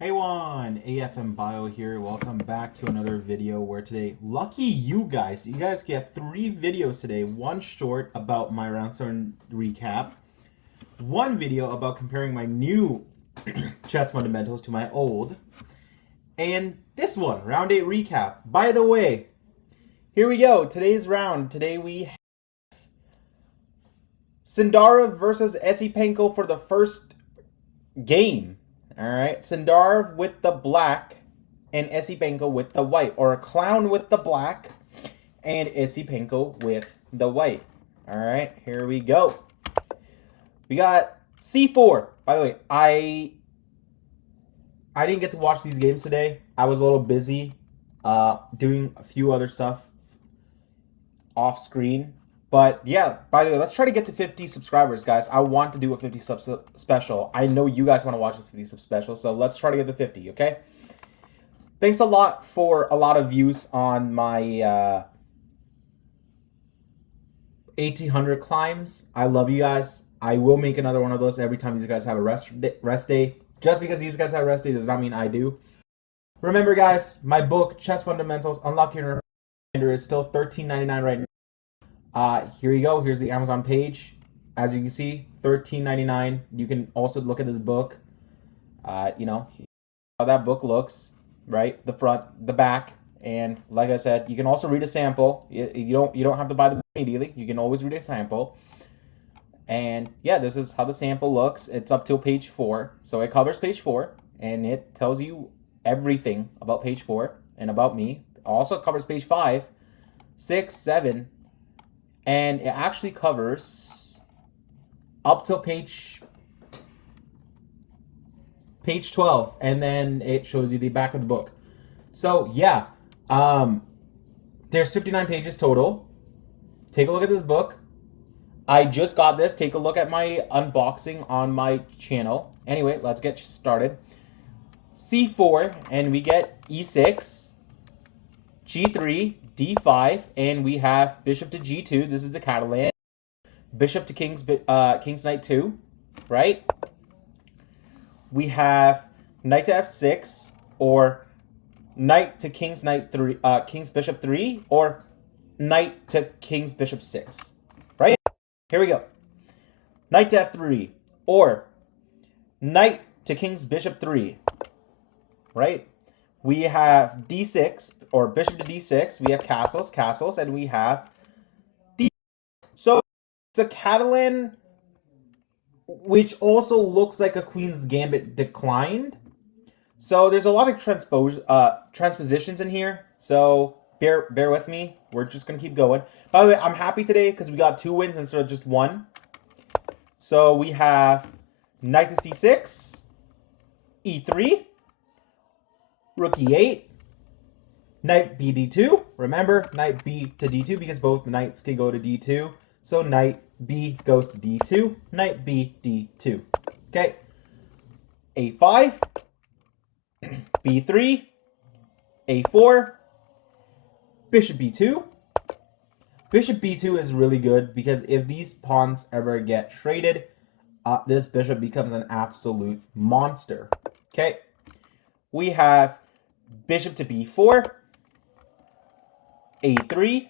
Hey one, AFM Bio here. Welcome back to another video where today, lucky you guys get 3 videos today. One short about my round 7 recap, one video about comparing my new chess fundamentals to my old, and this one, round 8 recap. By the way, here we go. Today's round. Today we have Sindarov versus Esipenko for the first game. Alright, Sindarov with the black and Esipenko with the white. Or a clown with the black and Esipenko with the white. Alright, here we go. We got C4. By the way, I didn't get to watch these games today. I was a little busy doing a few other stuff off screen. But yeah, by the way, let's try to get to 50 subscribers, guys. I want to do a 50 sub special. I know you guys want to watch a 50 sub special, so let's try to get to 50, okay? Thanks a lot for a lot of views on my 1800 climbs. I love you guys. I will make another one of those every time these guys have a rest day. Just because these guys have a rest day does not mean I do. Remember, guys, my book, Chess Fundamentals, Unlock Your Reminder, is still $13.99 right now. Here you go. Here's the Amazon page. As you can see, $13.99. You can also look at this book. You know how that book looks, right? The front, the back, and like I said, you can also read a sample. You don't have to buy the book immediately. You can always read a sample. And yeah, this is how the sample looks. It's up till page 4, so it covers page 4, and it tells you everything about page 4 and about me. It also covers page 5, 6, 7. And it actually covers up till page 12, and then it shows you the back of the book. So yeah, there's 59 pages total. Take a look at this book. I just got this. Take a look at my unboxing on my channel. Anyway, let's get started. C4, and we get E6, G3, D5, and we have bishop to G2. This is the Catalan. Bishop to King's Knight 2, right? We have Knight to F6, or Knight to King's Knight 3, King's Bishop 3, or Knight to King's Bishop 6, right? Here we go. Knight to F3, or Knight to King's Bishop 3, right? We have D6, or bishop to D6. We have castles, and we have D. So it's a Catalan, which also looks like a Queen's Gambit declined. So there's a lot of transpositions in here. So bear with me. We're just gonna keep going. By the way, I'm happy today because we got 2 wins instead of just 1. So we have Knight to C6, E3, Rook E8. Knight B D2. Remember, Knight B to D2 because both knights can go to D2. So Knight B goes to D2. Knight B D2. Okay. A5. B3. A4. Bishop B2. Bishop B2 is really good because if these pawns ever get traded, this bishop becomes an absolute monster. Okay. We have bishop to B4. A3.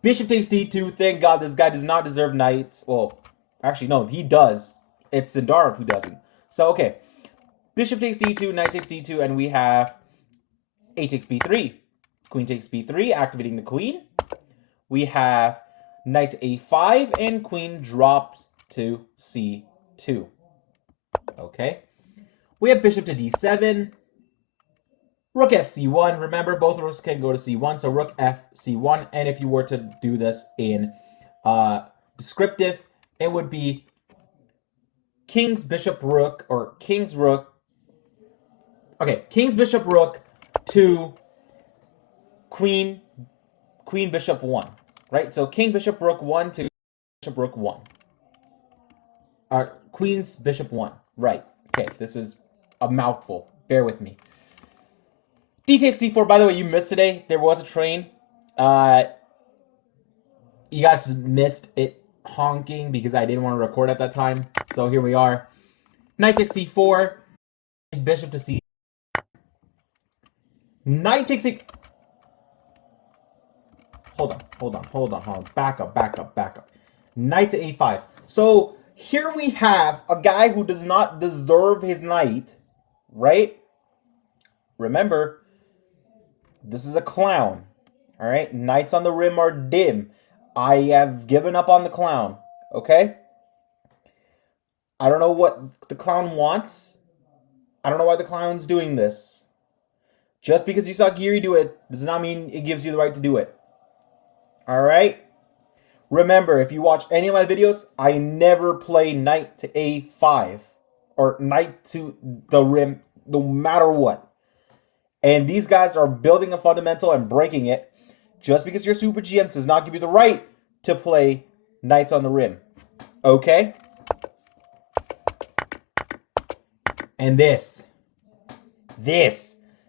Bishop takes D2. Thank God this guy does not deserve knights. Well, actually, no, he does. It's Sindarov who doesn't. So, okay. Bishop takes D2, knight takes D2, and we have A takes B3. Queen takes B3, activating the queen. We have knight to A5, and queen drops to C2. Okay. We have bishop to D7. Rook F-C1. Remember, both rooks can go to C1, so Rook F-C1. And if you were to do this in descriptive, it would be King's Bishop Rook, or King's Rook. Okay, King's Bishop Rook to Queen Bishop 1, right? So King Bishop Rook 1 to Bishop Rook 1. Queen's Bishop 1, right. Okay, this is a mouthful. Bear with me. D takes D4. By the way, you missed today. There was a train. You guys missed it honking because I didn't want to record at that time. So here we are. Knight takes C4. bishop to c. Knight takes a... Hold on. Back up. Knight to a5. So here we have a guy who does not deserve his knight, right? Remember, this is a clown. All right? Knights on the rim are dim. I have given up on the clown, okay? I don't know what the clown wants. I don't know why the clown's doing this. Just because you saw Giri do it does not mean it gives you the right to do it. All right? Remember, if you watch any of my videos, I never play knight to a5 or knight to the rim, no matter what. And these guys are building a fundamental and breaking it. Just because you're Super GM does not give you the right to play knights on the rim. Okay? And this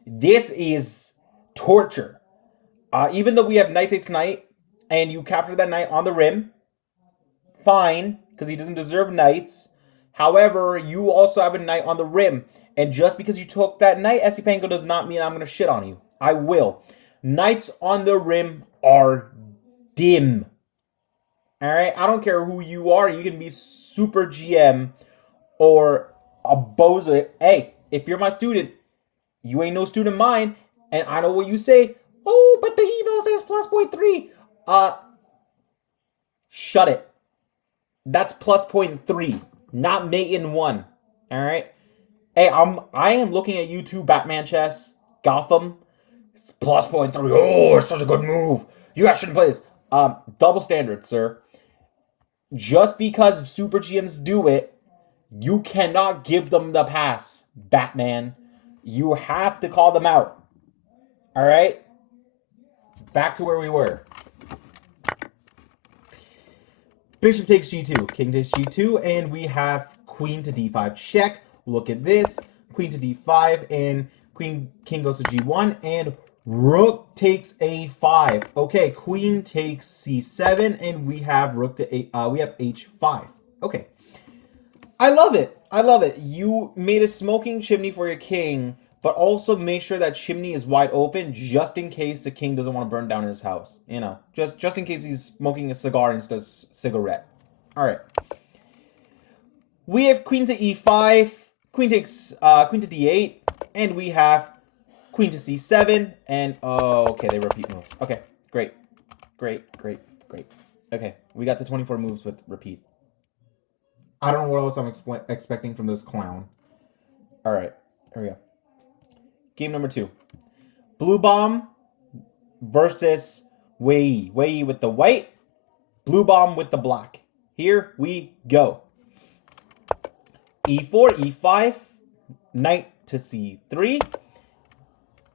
is torture. Even though we have knight takes knight, and you capture that knight on the rim, fine, because he doesn't deserve knights. However, you also have a knight on the rim. And just because you took that knight, Esipenko, does not mean I'm going to shit on you. I will. Knights on the rim are dim. Alright? I don't care who you are. You can be Super GM or a bozo. Hey, if you're my student, you ain't no student of mine, and I know what you say. Oh, but the eval says plus 0.3. Shut it. That's plus 0.3, not mate in 1. All right. Hey, I am looking at you too, Batman chess, Gotham. It's plus 0.3. Oh, it's such a good move. You guys shouldn't play this. Double standard, sir. Just because Super GMs do it, you cannot give them the pass, Batman. You have to call them out. All right? Back to where we were. Bishop takes g2, king takes g2, and we have queen to d5 check. Look at this. Queen to d5, and king goes to g1, and rook takes a5. Okay, queen takes c7, and we have rook to we have h5. Okay. I love it. You made a smoking chimney for your king, but also make sure that chimney is wide open just in case the king doesn't want to burn down his house. You know, just in case he's smoking a cigar instead of cigarette. All right. We have queen to e5, queen to d8, and we have queen to c7, and oh, okay, they repeat moves. Okay, great. Okay, we got to 24 moves with repeat. I don't know what else I'm expecting from this clown. All right, here we go. Game number 2. Blue Bomb versus Wei. Wei with the white, Blue Bomb with the black. Here we go. E4, E5, knight to C3,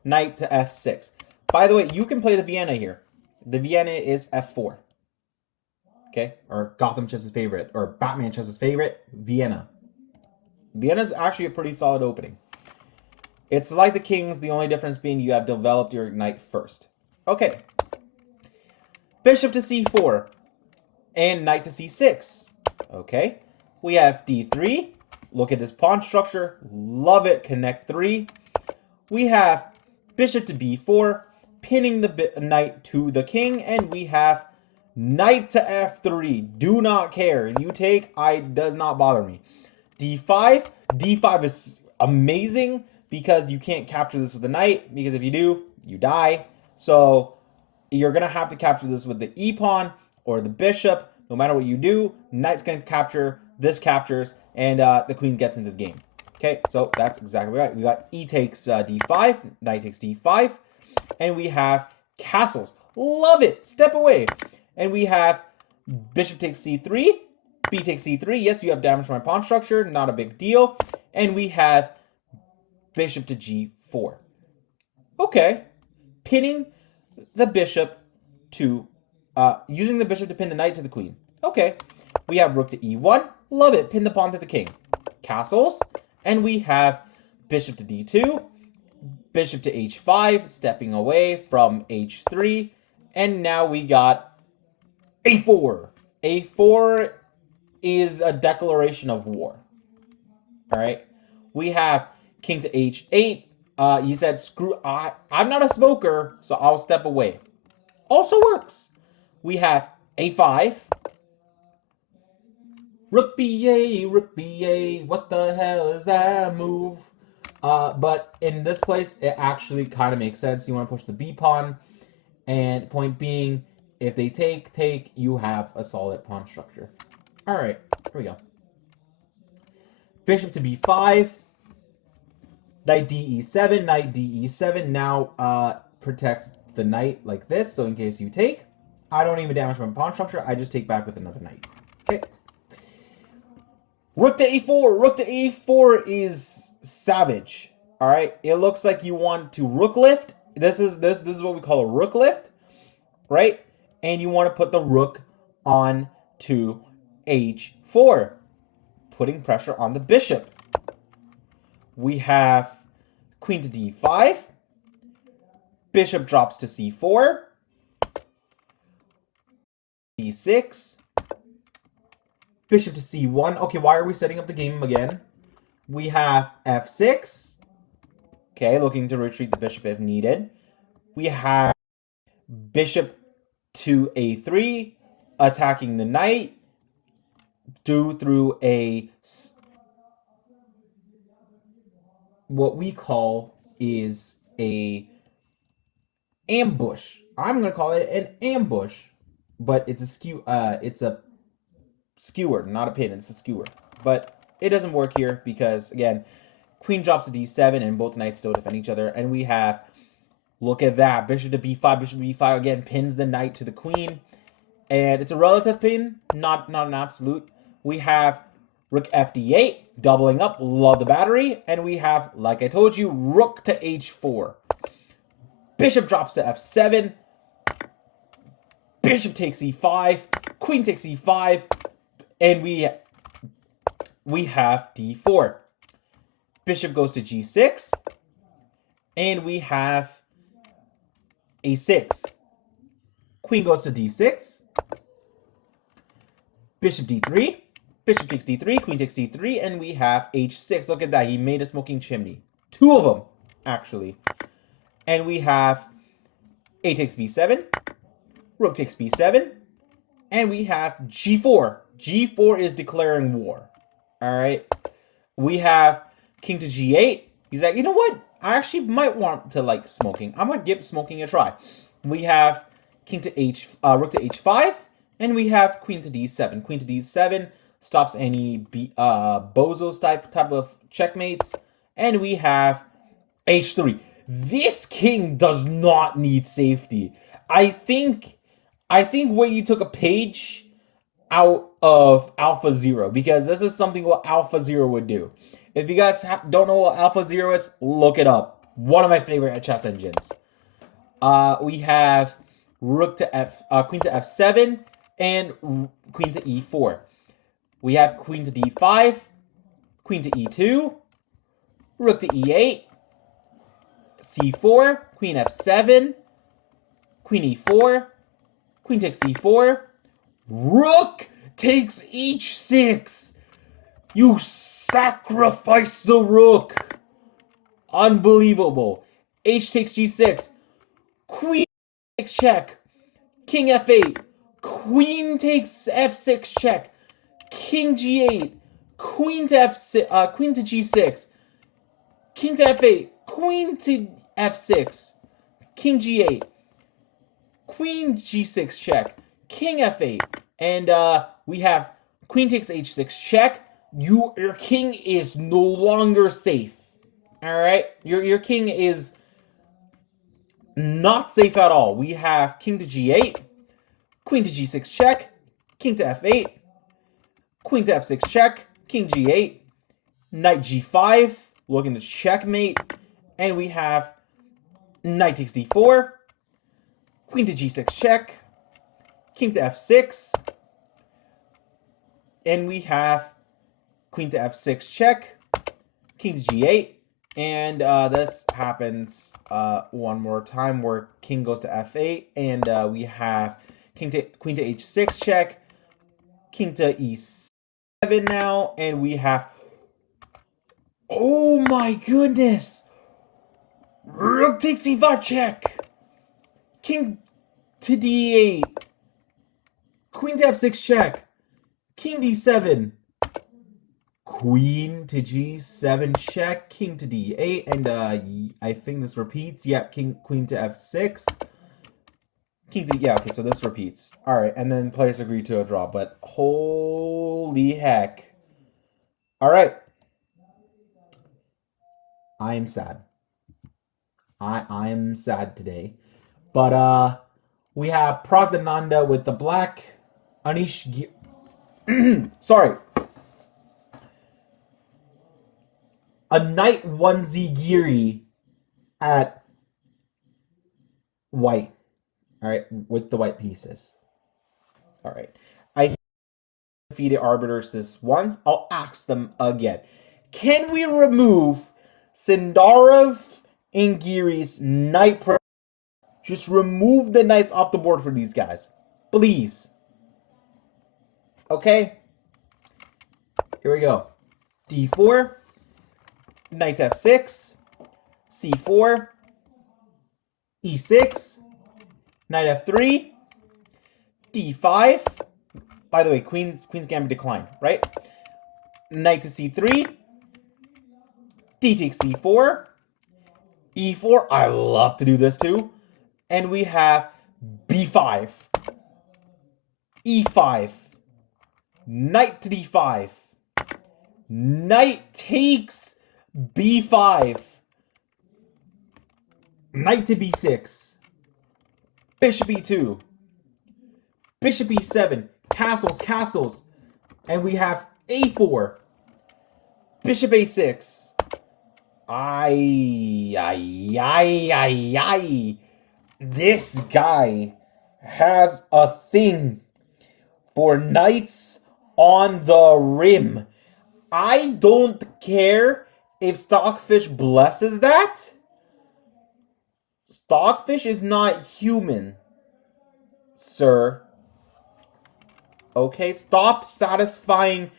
knight to F6. By the way, you can play the Vienna here. The Vienna is F4. Okay, or Gotham Chess's favorite, or Batman Chess's favorite, Vienna. Vienna is actually a pretty solid opening. It's like the Kings, the only difference being you have developed your knight first. Okay. Bishop to c4, and knight to c6. Okay, we have d3. Look at this pawn structure. Love it. Connect 3. We have bishop to b4, pinning the knight to the king, and we have knight to f3. Do not care. You take, does not bother me. d5. d5 is amazing because you can't capture this with the knight, because if you do, you die. So you're going to have to capture this with the e-pawn or the bishop. No matter what you do, knight's going to capture, this captures, and the queen gets into the game. Okay, so that's exactly right. We got e takes d5, knight takes d5, and we have castles. Love it. Step away. And we have bishop takes c3, b takes c3. Yes, you have damage from my pawn structure. Not a big deal. And we have bishop to g4. Okay. Pinning the bishop to, using the bishop to pin the knight to the queen. Okay. We have rook to e1. Love it. Pin the pawn to the king. Castles. And we have bishop to d2, bishop to h5, stepping away from h3. And now we got a4. a4 is a declaration of war. All right. We have king to h8. He said, screw, I'm not a smoker, so I'll step away. Also works. We have a5. Rook ba, rook ba, what the hell is that move? But in this place, it actually kind of makes sense. You want to push the b pawn, and point being, if they take, you have a solid pawn structure. All right, here we go. Bishop to b5, knight de7, knight de7 now protects the knight like this, so in case you take, I don't even damage my pawn structure, I just take back with another knight. Okay. Rook to a4. Rook to a4 is savage. All right. It looks like you want to rook lift. This is what we call a rook lift, right? And you want to put the rook on to h4, putting pressure on the bishop. We have queen to d5. Bishop drops to c4. d6. Bishop to c1. Okay, why are we setting up the game again? We have f6. Okay, looking to retreat the bishop if needed. We have bishop to a3, attacking the knight, through a what we call is a ambush. I'm gonna call it an ambush, but it's a skewer, not a pin. It's a skewer, but it doesn't work here because again, queen drops to d7 and both knights still defend each other, and we have, look at that, bishop to b5, bishop to b5 again pins the knight to the queen, and it's a relative pin, not an absolute. We have rook fd8, doubling up, love the battery, and we have, like I told you, rook to h4. Bishop drops to f7, bishop takes e5, queen takes e5, and we have d4. Bishop goes to g6, and we have a6. Queen goes to d6, bishop d3, bishop takes d3, queen takes d3, and we have h6. Look at that, he made a smoking chimney. Two of them, actually. And we have a takes b7, rook takes b7, and we have g4. g4 is declaring war. All right. We have king to g8. He's like, you know what? I actually might want to like smoking. I'm going to give smoking a try. We have king to rook to h5, and we have queen to d7. Queen to d7 stops any bozos type of checkmates, and we have h3. This king does not need safety. I think Wei took a page out of Alpha Zero, because this is something what Alpha Zero would do. If you guys don't know what Alpha Zero is, look it up. One of my favorite chess engines. We have rook to queen to f7, and queen to e4. We have queen to d5, queen to e2, rook to e8, c4, queen f7, queen e4, queen takes c4, rook takes h6. You sacrifice the rook. Unbelievable. H takes g6. Queen takes check. King f8. Queen takes f6 check. King g8. Queen to f6. Queen to g6. King to f8. Queen to f6. King g8. Queen g6 check. King f8. And we have queen takes h6 check. Your king is no longer safe. All right, your king is not safe at all. We have king to g8, queen to g6 check, king to f8, queen to f6 check, king g8, knight g5, looking to checkmate, and we have knight takes d4, queen to g6 check, king to f6, and we have queen to f6 check, king to g8, and this happens one more time where king goes to f8, and we have queen to h6 check, king to e7 now, and we have, Oh my goodness! Rook takes e5 check. King to d8. Queen to f6 check. King d7. Queen to g7 check. King to d8. And I think this repeats. Yep, queen to f6. King to, yeah, okay, so this repeats. Alright, and then players agree to a draw, but holy heck. Alright. I am sad. I'm sad today. But we have Praggnanandhaa with the black. Anish Giri. Sorry. A knight 1z Giri at white. Alright, with the white pieces. Alright. I defeated arbiters this once. I'll ask them again. Can we remove Sindarov and Giri's knight? Just remove the knights off the board for these guys. Please. Okay? Here we go. D4. Knight f6. C4. E6. Knight f3. D5. By the way, Queen's Gambit declined, right? Knight to c3. D takes c4. E4. I love to do this too. And we have b5. E5. Knight to d5. Knight takes b5. Knight to b6. Bishop e2. Bishop e7. Castles, castles. And we have a4. Bishop a6. This guy has a thing for knights on the rim. I don't care if Stockfish blesses that. Stockfish is not human, sir. Okay, stop satisfying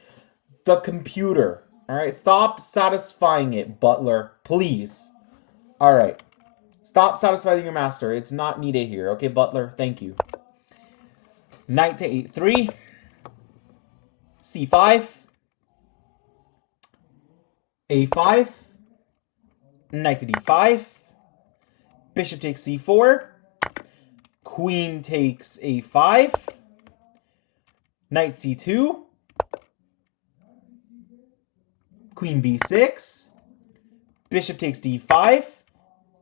the computer. Alright, stop satisfying it, Butler. Please. Alright. Stop satisfying your master. It's not needed here. Okay, Butler, thank you. Knight to 8-3. C5. A5. Knight to D5. Bishop takes C4. Queen takes A5. Knight C2. Queen B6. Bishop takes D5.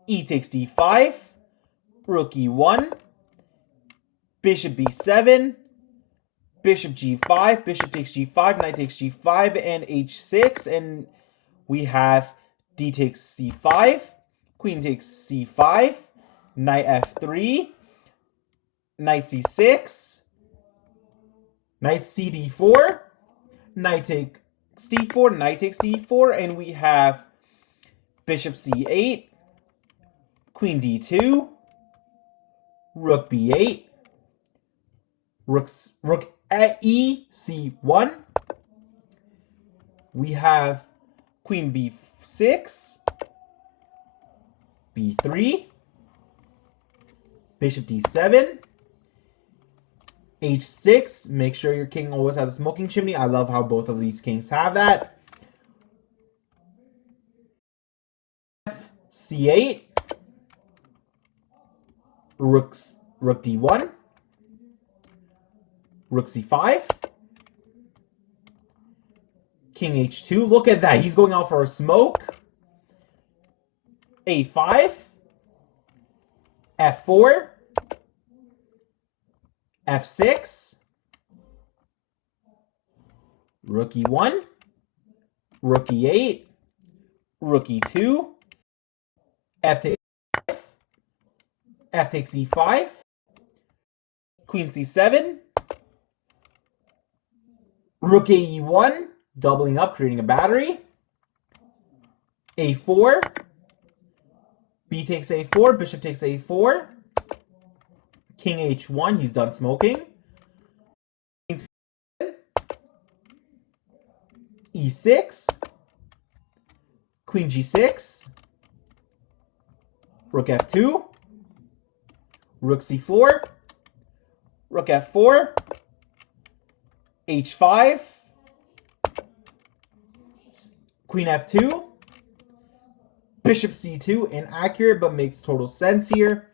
E takes D5. Rook E1. Bishop B7. Bishop G5. Bishop takes G5. Knight takes G5 and H6. And we have D takes C5. Queen takes C5. Knight F3. Knight C6. Knight CD4. Knight takes D4. Knight takes D4. And we have Bishop C8. Queen D2. Rook B8. Rook E C1. We have Queen B6. B3. Bishop D7. H6. Make sure your king always has a smoking chimney. I love how both of these kings have that. C8. Rook D1. Rook C5. King H2. Look at that. He's going out for a smoke. A5. F4. F6. Rook E1. Rook E8. Rook E2. F takes E5. F takes E5. Queen C7. Rook AE1. Doubling up, creating a battery. A4. B takes A4. Bishop takes A4. King H1. He's done smoking. E6. Queen G6. Rook F2. Rook C4. Rook F4. H5. Queen F2. Bishop C2. Inaccurate, but makes total sense here.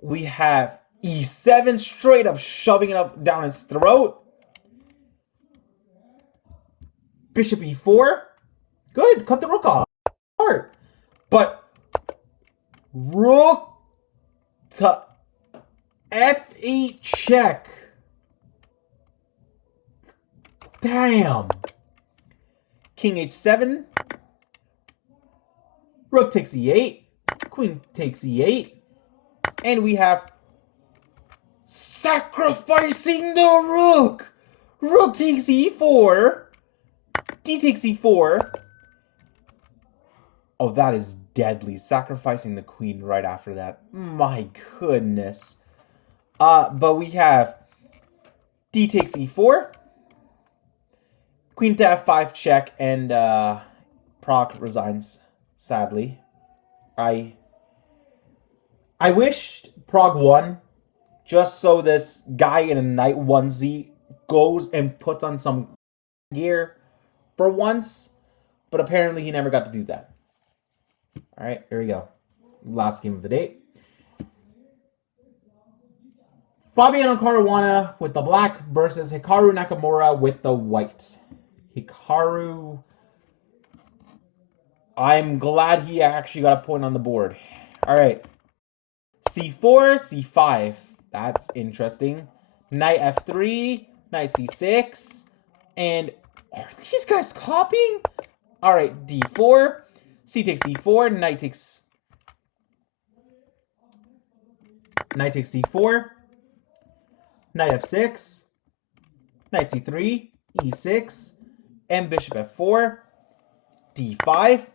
We have E7, straight up shoving it up down his throat. Bishop E4. Good. Cut the rook off. Hard. But rook to F8 check. Damn. King H7. Rook takes E8. Queen takes E8. And we have sacrificing the rook. Rook takes E4. D takes E4. Oh, that is deadly. Sacrificing the queen right after that. My goodness. But we have D takes E4. Queen to F5 check, and Pragg resigns, sadly. I wished Pragg won, just so this guy in a knight onesie goes and puts on some gear for once, but apparently he never got to do that. All right, here we go. Last game of the day. Fabiano Caruana with the black versus Hikaru Nakamura with the white. Hikaru, I'm glad he actually got a point on the board. All right. C4, C5. That's interesting. Knight F3, Knight C6. And are these guys copying? All right, D4. C takes D4. Knight takes D4. Knight F6. Knight C3. E6. And Bishop F4. D5.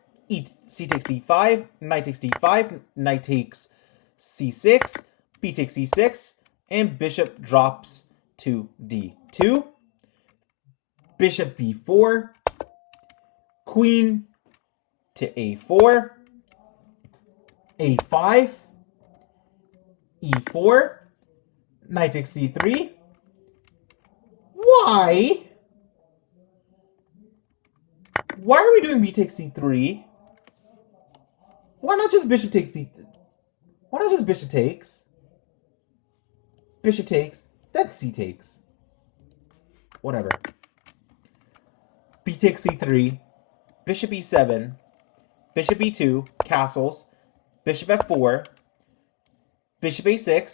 C takes D5. Knight takes D5. Knight takes C6. B takes C6. And Bishop drops to D2. Bishop B4. Queen to A4. A5. E4. Knight takes C3. Why? Why are we doing B takes C3? Why not just Bishop takes B? Why not just Bishop takes? Bishop takes, then C takes. Whatever. B takes C3. Bishop E7. Bishop E2. Castles. Bishop F4. Bishop A6.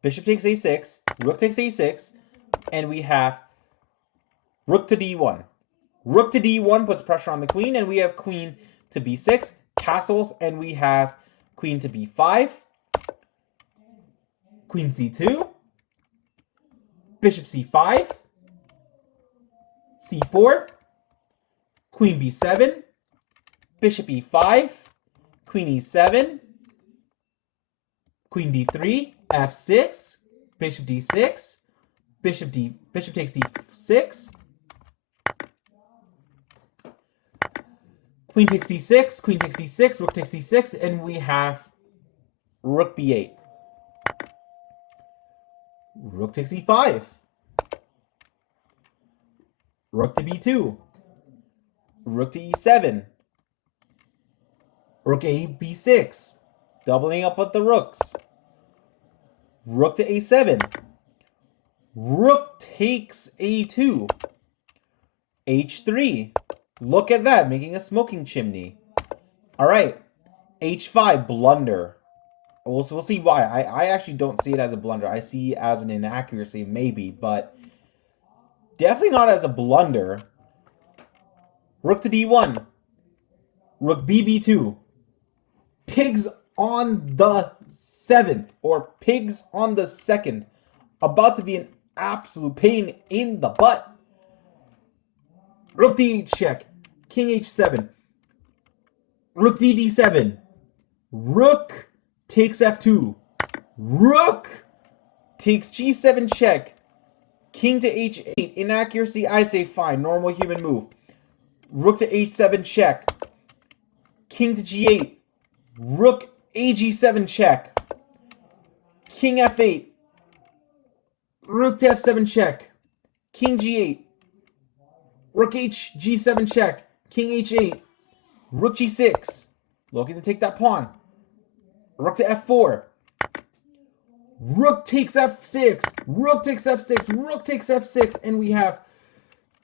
Bishop takes A6. Rook takes A6. And we have Rook to D1. Rook to D1 puts pressure on the queen, and we have Queen to B6, castles, and we have Queen to B5, Queen C2, Bishop C5, C4, Queen B7, Bishop E5, Queen E7, Queen D3, F6, Bishop D6, Bishop takes D6, Queen takes D6, Queen takes D6, Rook takes D6, and we have Rook B8. Rook takes E5. Rook to B2. Rook to E7. Rook A B6. Doubling up with the rooks. Rook to A7. Rook takes A2. H3. Look at that, making a smoking chimney. All right, H5, blunder. We'll see why. I actually don't see it as a blunder. I see it as an inaccuracy, maybe, but definitely not as a blunder. Rook to D1. Rook BB2. Pigs on the 7th, or pigs on the 2nd. About to be an absolute pain in the butt. Rook D8 check. King H7. Rook DD7. Rook takes F2. Rook takes G7 check. King to H8. Inaccuracy, I say fine. Normal human move. Rook to H7 check. King to g8. Rook ag7 check. King f8. Rook to f7 check. King g8. Rook g7 check. King h8. Rook g6. Looking to take that pawn. Rook to f4. Rook takes f6. Rook takes f6. Rook takes f6. And we have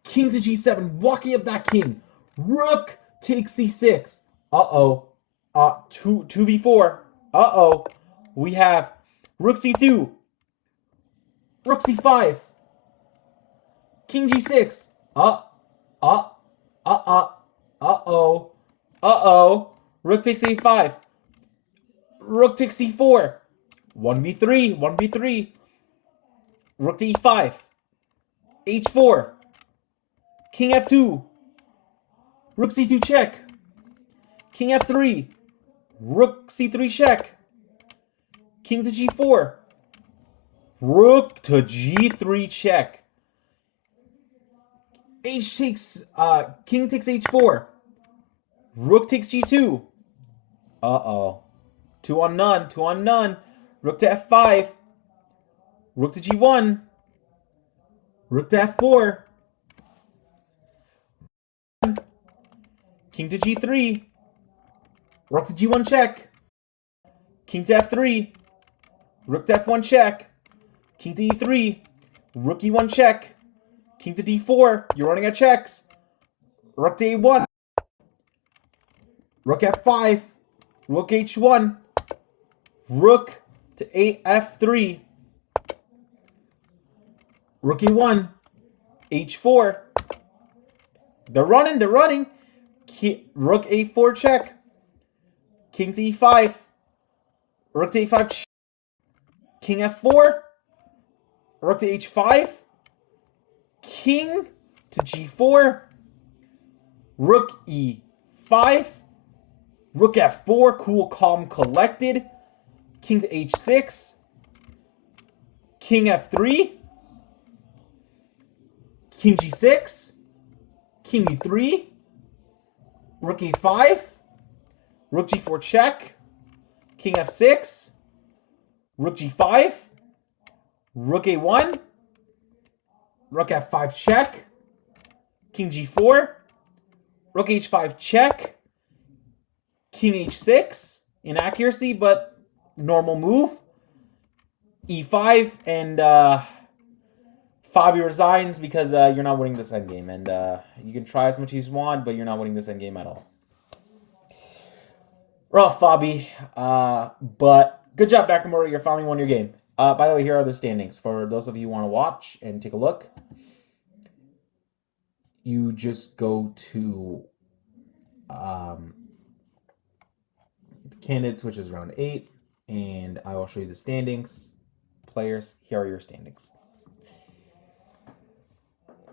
king to g7. Walking up that king. Rook takes c6. Uh-oh. 2v4. Uh-oh. We have rook c2. Rook c5. King g6. Uh-oh. Uh-oh. Rook takes a5. Rook takes c4. 1v3. 1v3. Rook to e5. h4. King f2. Rook c2 check. King f3. Rook c3 check. King to g4. Rook to g3 check. King takes h4. Rook takes g2. Uh-oh. 2 on none. 2 on none. Rook to f5. Rook to g1. Rook to f4. King to g3. Rook to g1 check. King to f3. Rook to f1 check. King to e3. Rook e1 check. King to d4. You're running at checks. Rook to a1. Rook f5. Rook h1. Rook to f3. Rook e1. h4. They're running. They're running. Rook a4 check. King to e5. Rook to a5 check. King f4. Rook to h5. King to g4. Rook e5. Rook f4. Cool, calm, collected. King to h6. King f3. King g6. King e3. Rook e5. Rook g4 check. King f6. Rook g5. Rook a1. Rook f5 check. King g4. Rook h5 check. King h6. Inaccuracy, but normal move. e5, and Fabi resigns because you're not winning this endgame. And you can try as much as you want, but you're not winning this endgame at all. Rough, Fabi. But good job, Nakamura. You're finally won your game. By the way, here are the standings. For those of you who want to watch and take a look, you just go to candidates, which is round 8, and I will show you the standings. Players, here are your standings.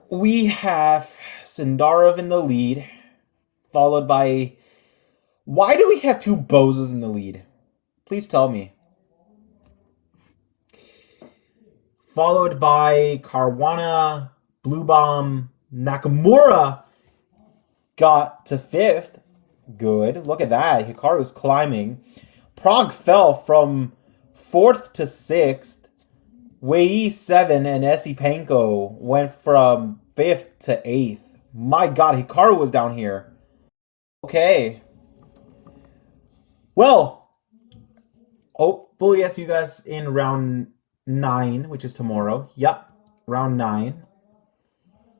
We have Sindarov in the lead, followed by... Why do we have 2 Bozos in the lead? Please tell me. Followed by Caruana, Blue Bomb, Nakamura got to 5th. Good. Look at that. Hikaru's climbing. Prague fell from 4th to 6th. Wei 7 and Esipenko went from 5th to 8th. My God, Hikaru was down here. Okay. Well, hopefully I see you guys in round 9, which is tomorrow. Yep, round 9.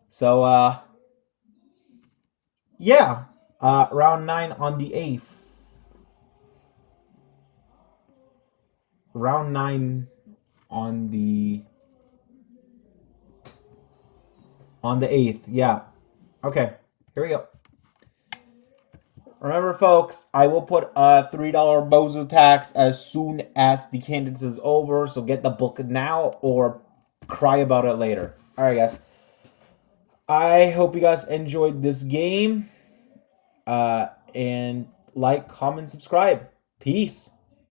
So, yeah, round 9 on the 8th. Round 9 on the 8th. Yeah. Okay, here we go. Remember, folks, I will put a $3 Bozo tax as soon as the candidates is over, so get the book now or cry about it later. All right, guys. I hope you guys enjoyed this game. And like, comment, subscribe. Peace.